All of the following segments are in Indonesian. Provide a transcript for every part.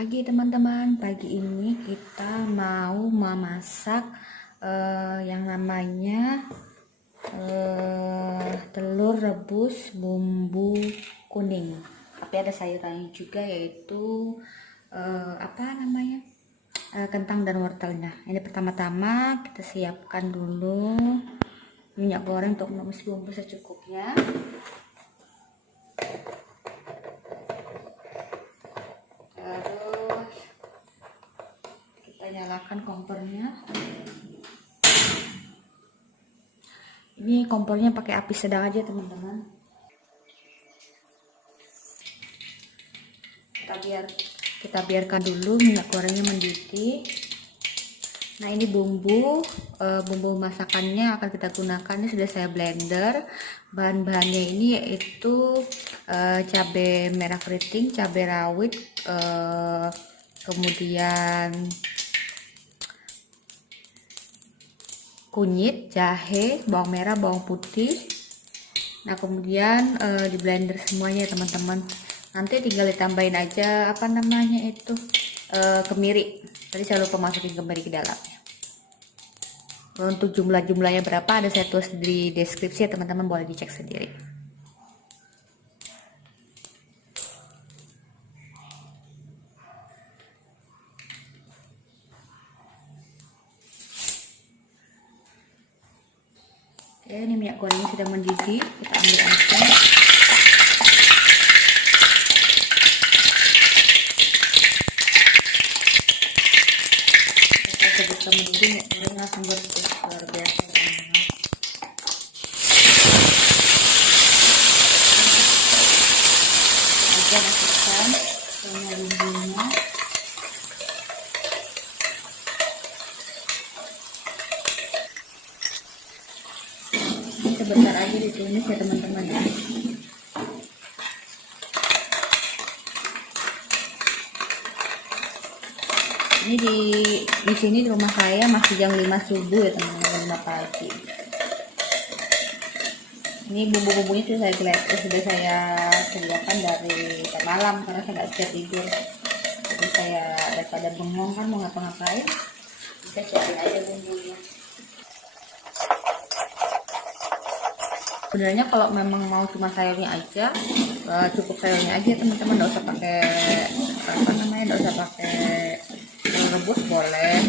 pagi teman-teman. Pagi ini kita mau memasak yang namanya telur rebus bumbu kuning. Tapi ada sayurannya juga, yaitu kentang dan wortelnya. Ini pertama-tama kita siapkan dulu minyak goreng untuk menumis bumbu secukupnya. Terus kita nyalakan kompornya. Ini kompornya pakai api sedang aja teman-teman. Kita biarkan dulu minyak gorengnya mendidih. Nah, ini bumbu masakannya akan kita gunakan. Ini sudah saya blender. Bahan-bahannya ini yaitu cabai merah keriting, cabai rawit, kemudian kunyit, jahe, bawang merah, bawang putih. Nah, kemudian di blender semuanya ya teman-teman. Nanti tinggal ditambahin aja kemiri. Tadi saya lupa masukin kemiri ke dalamnya. Untuk jumlahnya berapa ada saya tulis di deskripsi ya teman-teman, boleh dicek sendiri. Oke, ini minyak gorengnya sudah mendidih, kita ambil aja. Ketika mendidih, minyak goreng langsung bersih, luar biasa teman-teman. Kita masukkan semua bumbunya. Sebentar aja ditumis ya teman-teman ya. Ini di sini di rumah saya masih jam 5 subuh ya teman-teman, 5 pagi. Ini bumbu-bumbunya sudah saya sediakan dari malam karena saya nggak bisa tidur. Jadi saya daripada bengong kan mau ngapa-ngapain, kita siapin aja bumbunya. Sebenarnya kalau memang mau cuma sayurnya aja, cukup sayurnya aja teman-teman, nggak usah pakai rebus, boleh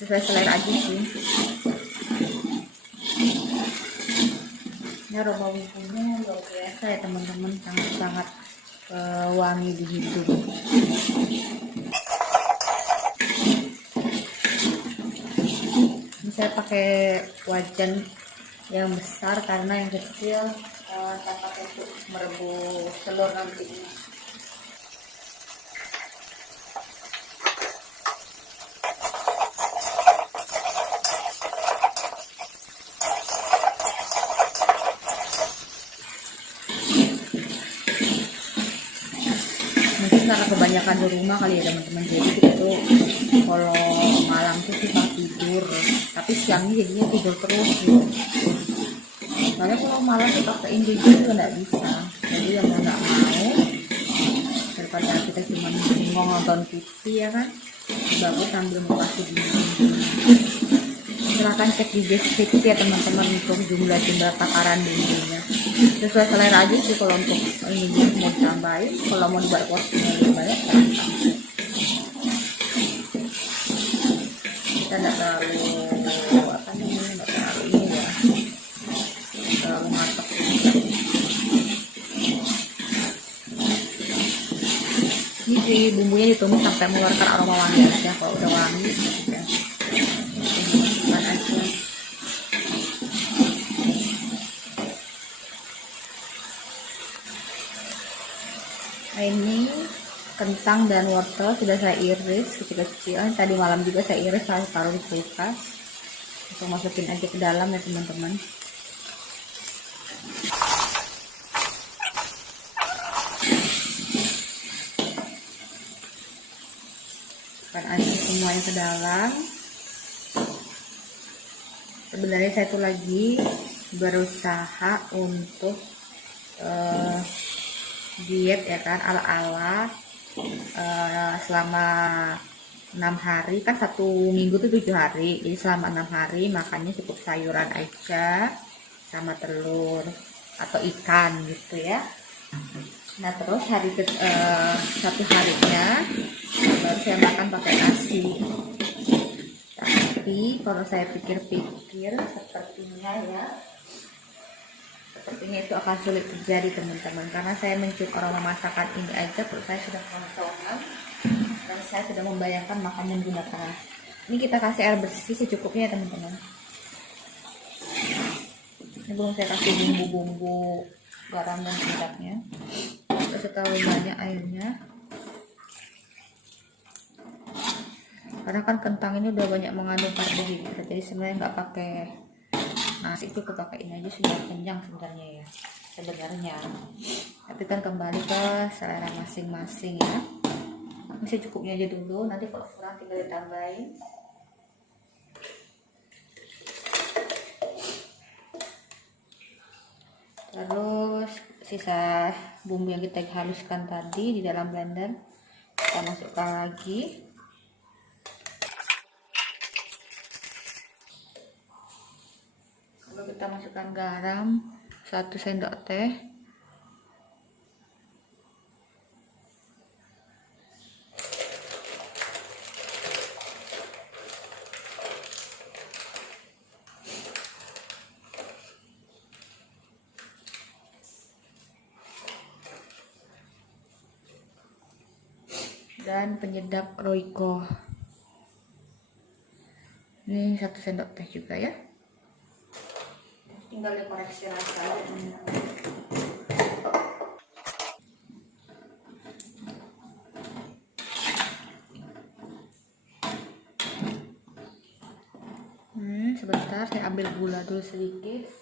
sesuai selera aja sih. Ini aroma bumbunya luar biasa ya teman-teman, sangat wangi di hidung. Ini saya pakai wajan yang besar karena yang kecil saya pakai untuk merebus telur nantinya. Mungkin karena kebanyakan di rumah kali ya teman-teman, jadi kita tuh kalau malam tuh suka tidur, tapi siangnya jadinya tidur terus gitu. Soalnya kalau malam kita paksain tidur juga nggak bisa, jadi yang mau nggak mau, daripada kita cuma bengong nonton TV ya kan, bagus sambil menguasai dinding. Silahkan cek di deskripsi ya teman-teman untuk jumlah takaran bumbunya. Sesuai selera aja sih, kalau untuk ini mau ditambahin, kalau mau dibuat porsinya lebih banyak gampang. Kita nggak terlalu masak. Ini sih bumbunya ditumis sampai mengeluarkan aroma wangi aja. Kalau udah wangi ya masukkan aja. Nah, ini kentang dan wortel sudah saya iris kecil-kecil. Tadi malam juga saya iris, saya taruh di kulkas. Langsung masukin aja ke dalam ya teman-teman. Masukkan aja semuanya ke dalam. Sebenarnya saya tuh lagi berusaha untuk diet ya kan, ala-ala selama 6 hari, kan 1 minggu tuh 7 hari, jadi selama 6 hari makannya cukup sayuran aja sama telur atau ikan gitu ya. Nah terus satu harinya baru saya makan pakai nasi. Tapi kalau saya pikir-pikir sepertinya itu akan sulit terjadi teman-teman, karena saya mencium aroma masakan ini aja perut saya sudah kosongan dan saya sudah membayangkan makan menggunakan nasi. Ini kita kasih air bersih secukupnya ya teman-teman. Ini belum saya kasih bumbu-bumbu garam dan penyedapnya. Terus terlalu banyak airnya, karena kan kentang ini udah banyak mengandung karbohidrat, jadi sebenarnya nggak pakai nasi, itu kepakai ini aja sudah kenyang sebenarnya ya sebenarnya. Tapi kan kembali ke selera masing-masing ya. Ini secukupnya aja dulu, nanti kalau kurang tinggal ditambahin. Terus sisa bumbu yang kita haluskan tadi di dalam blender kita masukkan lagi. Lalu kita masukkan garam 1 sendok teh. Dan penyedap Royco. Ini 1 sendok teh juga ya. Tinggal dikoreksi rasa. Sebentar saya ambil gula dulu sedikit.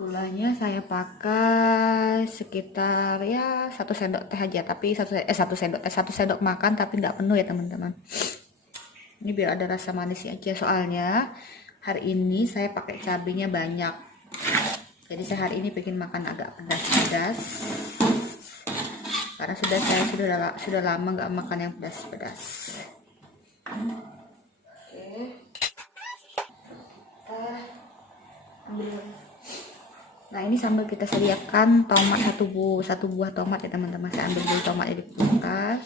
Gulanya saya pakai sekitar ya 1 sendok teh aja, tapi 1 sendok makan, tapi nggak penuh ya teman-teman. Ini biar ada rasa manisnya aja, soalnya hari ini saya pakai cabenya banyak, jadi saya hari ini pengen makan agak pedas-pedas, karena saya sudah lama nggak makan yang pedas-pedas. Nah ini sambil kita sediakan tomat satu buah tomat ya teman-teman. Saya ambil dulu tomatnya di kulkas.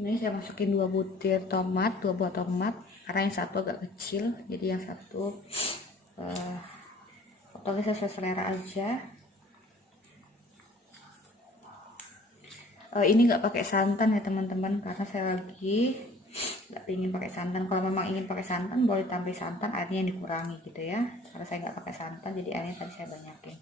Ini saya masukin 2 buah tomat, karena yang satu agak kecil, jadi yang satu potongnya sesuai selera aja. Ini nggak pakai santan ya teman-teman, karena saya lagi nggak ingin pakai santan. Kalau memang ingin pakai santan boleh tambah santan, airnya yang dikurangi gitu ya. Karena saya nggak pakai santan, jadi airnya tadi saya banyakin.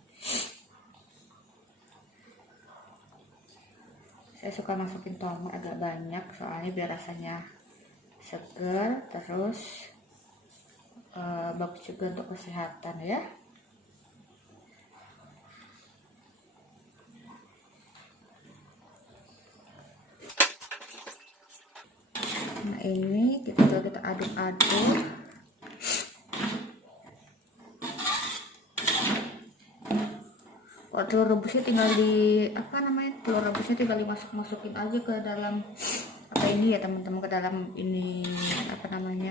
Saya suka masukin tomat agak banyak, soalnya biar rasanya segar, terus bagus juga untuk kesehatan ya. Nah ini kita aduk-aduk. Telur rebusnya tinggal telur rebusnya tinggal dimasukin aja ke dalam ini ya teman-teman, ke dalam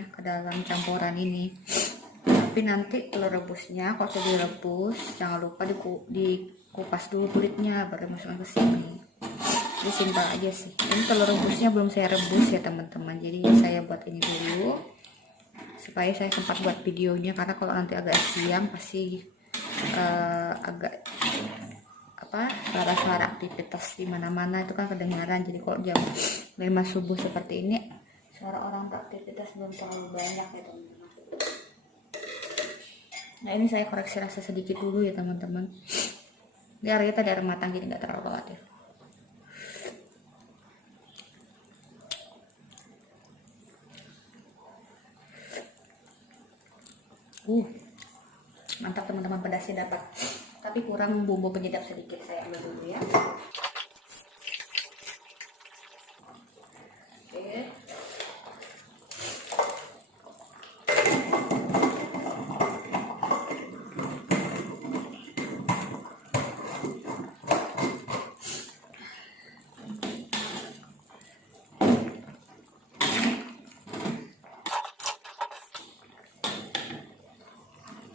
ke dalam campuran ini. Tapi nanti telur rebusnya kalau sudah direbus jangan lupa dikupas dulu kulitnya baru masukkan ke sini. Jadi simpel aja sih. Ini telur rebusnya belum saya rebus ya teman-teman, jadi saya buat ini dulu supaya saya sempat buat videonya, karena kalau nanti agak siang pasti agak suara-suara aktivitas di mana-mana itu kan kedengaran. Jadi kalau jam 5 subuh seperti ini suara orang beraktivitas belum terlalu banyak ya teman-teman. Nah ini saya koreksi rasa sedikit dulu ya teman-teman. Biar kita dari matang jadi nggak terlalu khawatir. Mantap teman-teman, pedasnya dapat. Tapi kurang bumbu penyedap sedikit, saya ambil dulu ya. Oke.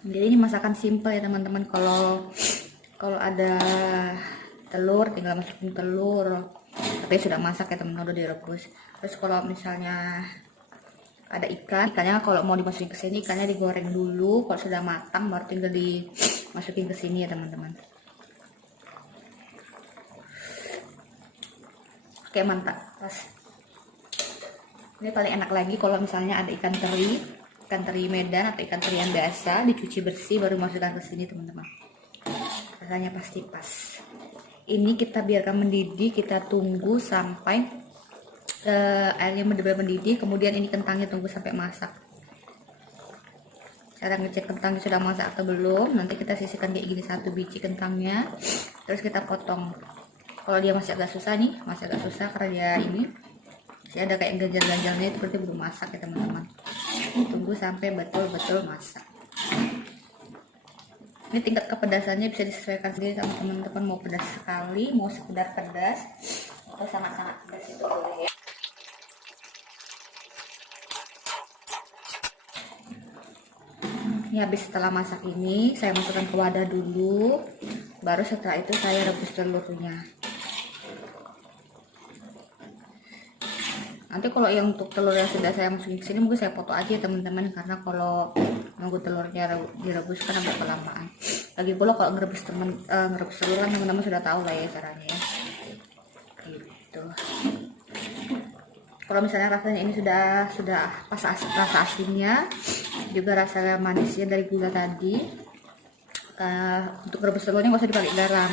Jadi ini masakan simple ya teman-teman. Kalau ada telur tinggal masukin telur, tapi sudah masak ya teman-teman, udah direbus. Terus kalau misalnya ada ikannya kalau mau dimasukin ke sini ikannya digoreng dulu, kalau sudah matang baru tinggal dimasukin ke sini ya teman-teman. Oke, mantap. Pas. Ini paling enak lagi kalau misalnya ada ikan teri Medan atau ikan teri yang biasa, dicuci bersih baru masukkan ke sini teman-teman. Rasanya pasti pas. Ini kita biarkan mendidih, kita tunggu sampai airnya benar-benar mendidih. Kemudian ini kentangnya tunggu sampai masak. Cara ngecek kentangnya sudah masak atau belum, nanti kita sisihkan kayak gini 1 biji kentangnya, terus kita potong. Kalau dia masih agak susah nih, karena dia ini masih ada kayak ganjal-ganjalnya, itu berarti belum masak ya teman-teman. Tunggu sampai betul-betul masak. Ini tingkat kepedasannya bisa disesuaikan sendiri sama teman-teman, mau pedas sekali, mau sekedar pedas, atau sangat-sangat pedas itu boleh ya. Ini habis setelah masak ini saya masukkan ke wadah dulu, baru setelah itu saya rebus telurnya. Nanti kalau yang untuk telur yang sudah saya masukin ke sini mungkin saya foto aja teman-teman, karena kalau nunggu telurnya direbus kan agak kelamaan. Lagi pula kalau ngerebus telur kan teman-teman sudah tahu lah ya caranya ya. Gitu. Kalau misalnya rasanya ini sudah pas rasa asinnya, juga rasa manisnya dari gula tadi. Untuk rebus telurnya nggak usah dipakai garam.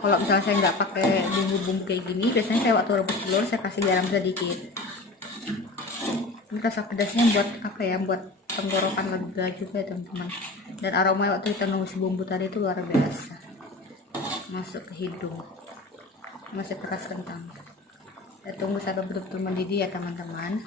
Kalau misalnya saya nggak pakai bumbu-bumbu kayak gini, biasanya saya waktu rebus telur saya kasih garam sedikit. Ini rasa pedasnya buat apa ya, buat tenggorokan lega juga ya teman-teman. Dan aroma waktu kita numis bumbu tadi itu luar biasa, masuk ke hidung, masih keras kentang. Kita tunggu sampai betul-betul mendidih ya teman-teman.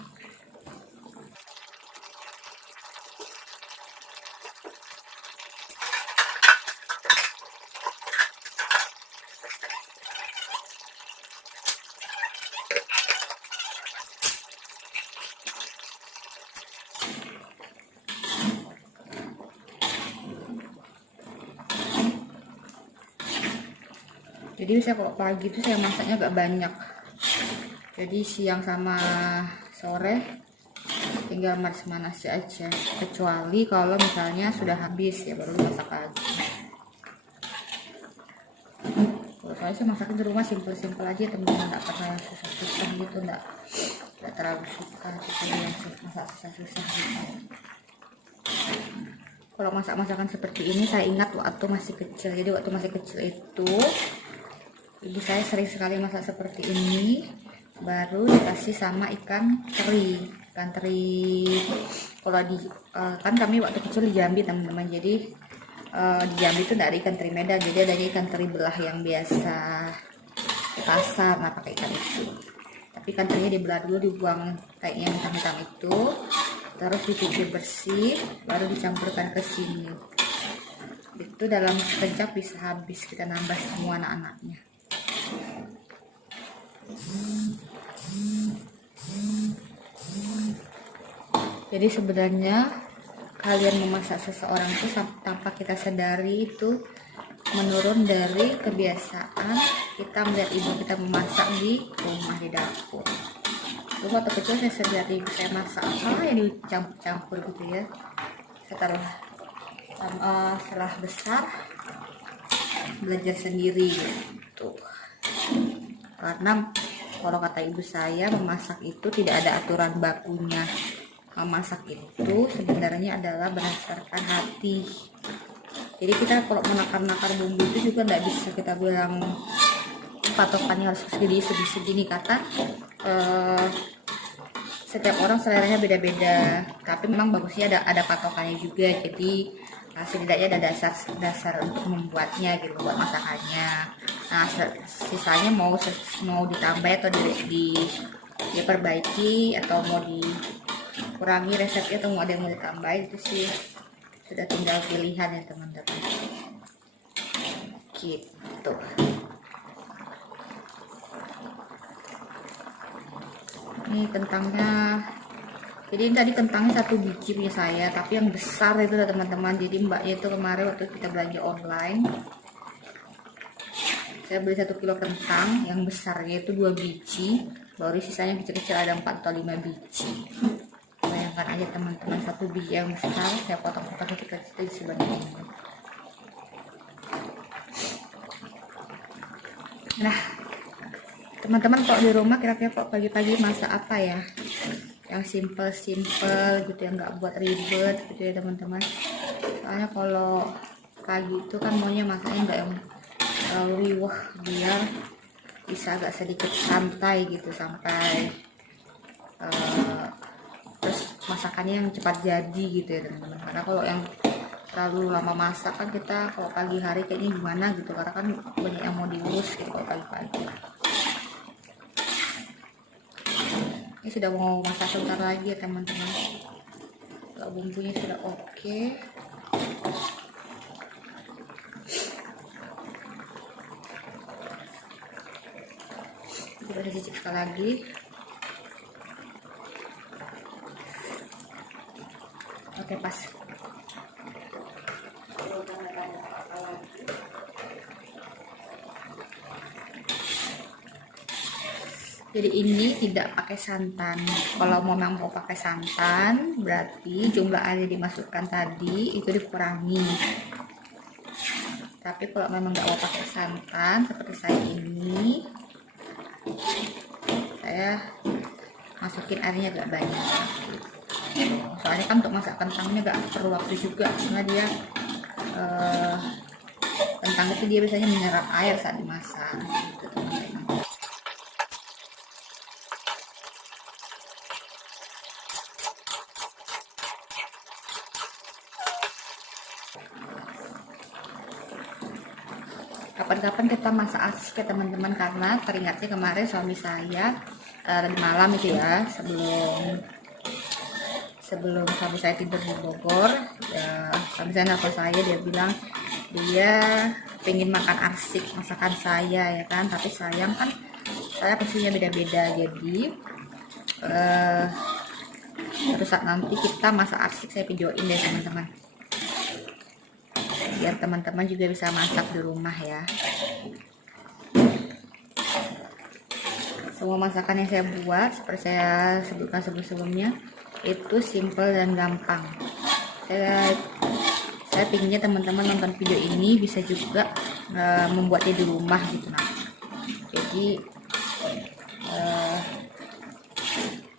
Jadi saya kalau pagi itu saya masaknya agak banyak, jadi siang sama sore tinggal manas aja, kecuali kalau misalnya sudah habis ya baru masak lagi. Kalau saya masaknya di rumah simple aja teman-teman, nggak pernah susah-susah gitu, nggak terlalu suka gitu yang masak susah-susah gitu. Kalau masak-masakan seperti ini saya ingat waktu masih kecil. Jadi waktu masih kecil itu ibu saya sering sekali masak seperti ini, baru dikasih sama ikan teri. Kalau kan kami waktu kecil di Jambi teman-teman, jadi di Jambi itu tidak ada ikan teri Medan, jadi adanya ikan teri belah yang biasa pasar, nah pakai ikan itu. Tapi ikan terinya dibelah dulu, dibuang kayak yang hitam-hitam itu, terus dicuci bersih, baru dicampurkan ke sini. Itu dalam sekejap bisa habis, kita nambah semua anak-anaknya. Jadi sebenarnya kalian memasak seseorang itu tanpa kita sadari itu menurun dari kebiasaan kita melihat ibu kita memasak di rumah, di dapur. Dulu waktu kecil saya lihat ibu saya masak apa yang dicampur-campur gitu ya. Setelah besar belajar sendiri gitu. Karena Kalau kata ibu saya, memasak itu tidak ada aturan bakunya. Memasak itu sebenarnya adalah berdasarkan hati. Jadi kita kalau menakar-nakar bumbu itu juga nggak bisa kita bilang patokannya harus segini kata setiap orang seleranya beda-beda, tapi memang bagusnya ada patokannya juga. Jadi setidaknya ada dasar untuk membuatnya gitu, buat masakannya. Nah sisanya mau ditambah atau diperbaiki atau mau dikurangi resepnya atau mau ada yang mau ditambah, itu sih sudah tinggal pilihan ya teman-teman gitu. Ini kentangnya, jadi ini tadi kentangnya 1 biji punya saya, tapi yang besar itu loh teman-teman. Jadi mbaknya itu kemarin waktu kita belanja online, saya beli 1 kilo kentang, yang besarnya itu 2 biji, baru sisanya kecil-kecil ada 4 atau 5 biji. Bayangkan aja teman-teman, 1 biji yang besar saya potong-potong kecil-kecil sebanyak ini. Nah teman-teman, kok di rumah kira-kira kok pagi-pagi masak apa ya yang simple gitu, yang nggak buat ribet gitu ya teman-teman. Soalnya kalau pagi itu kan maunya masaknya nggak yang terlalu riwah, biar bisa agak sedikit santai gitu, terus masakannya yang cepat jadi gitu ya teman-teman. Karena kalau yang terlalu lama masak kan kita kalau pagi hari kayaknya gimana gitu, karena kan banyak yang mau diurus gitu kalau pagi-pagi. Ini sudah mau masak sebentar lagi ya teman-teman. Kalau bumbunya sudah oke. Sudah dicicip sekali lagi. Oke pas. Jadi ini tidak pakai santan. Kalau memang mau pakai santan, berarti jumlah air yang dimasukkan tadi itu dikurangi. Tapi kalau memang nggak mau pakai santan, seperti saya ini, saya masukin airnya agak banyak. Soalnya kan untuk masak kentangnya nggak perlu waktu juga, karena dia kentang itu dia biasanya menyerap air saat dimasak. Gitu, teman-teman. Kapan-kapan kita masak arsik ya teman-teman, karena teringatnya kemarin suami saya tadi malam itu ya, sebelum suami saya tidur di Bogor, ya, suami saya nelfon saya, dia bilang dia pengen makan arsik masakan saya ya kan, tapi sayang kan saya pastinya beda-beda. Jadi terus saat nanti kita masak arsik saya videoin deh teman-teman, biar teman-teman juga bisa masak di rumah ya. Semua masakan yang saya buat seperti saya sebutkan sebelumnya itu simple dan gampang. Saya pinginnya teman-teman nonton video ini bisa juga membuatnya di rumah gitu. Nah, jadi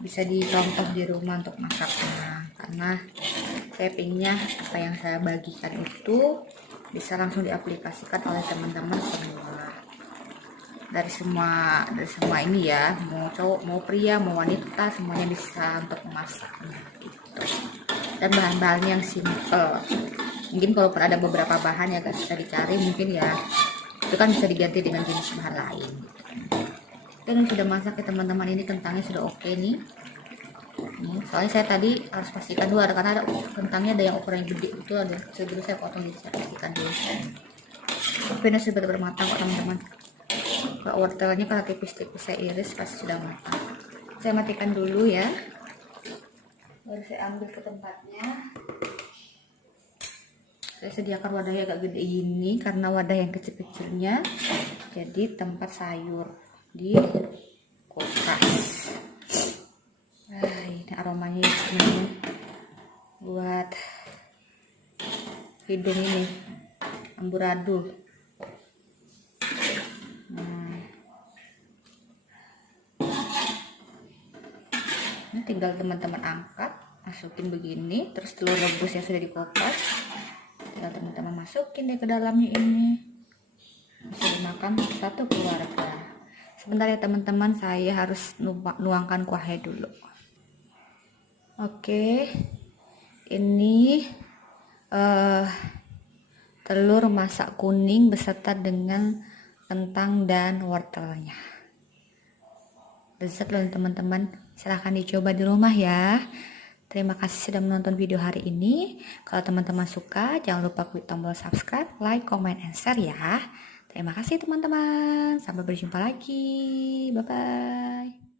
bisa dicontoh di rumah untuk masaknya, karena saya pinginnya apa yang saya bagikan itu bisa langsung diaplikasikan oleh teman-teman semua, dari semua ini ya, mau cowok mau pria mau wanita semuanya bisa untuk memasaknya gitu. Dan bahan-bahannya yang simple, mungkin kalau ada beberapa bahan yang agak susah dicari mungkin ya itu kan bisa diganti dengan jenis bahan lain. Dan sudah masak ya teman-teman, ini kentangnya sudah oke nih. Soalnya saya tadi harus pastikan dulu, karena ada kentangnya ada yang ukuran gede itu, ada sebelum saya potong, jadi saya pastikan dulu. Tapi ini sudah benar-benar matang kok teman-teman. Kalau wortelnya kalau tipis-tipis saya iris pasti sudah matang. Saya matikan dulu ya, baru saya ambil ke tempatnya. Saya sediakan wadahnya agak gede ini karena wadah yang kecil-kecilnya jadi tempat sayur di kulkas. Ini aromanya ini buat hidung ini, amburadul. Ini tinggal teman-teman angkat, masukin begini, terus telur rebus yang sudah dikupas tinggal teman-teman masukin deh ke dalamnya. Ini bisa dimakan satu keluarga. Sebentar ya teman-teman, saya harus nuangkan kuahnya dulu. Oke, ini telur masak kuning beserta dengan kentang dan wortelnya. Lezat loh teman-teman, silahkan dicoba di rumah ya. Terima kasih sudah menonton video hari ini. Kalau teman-teman suka, jangan lupa klik tombol subscribe, like, comment, and share ya. Terima kasih teman-teman. Sampai berjumpa lagi. Bye-bye.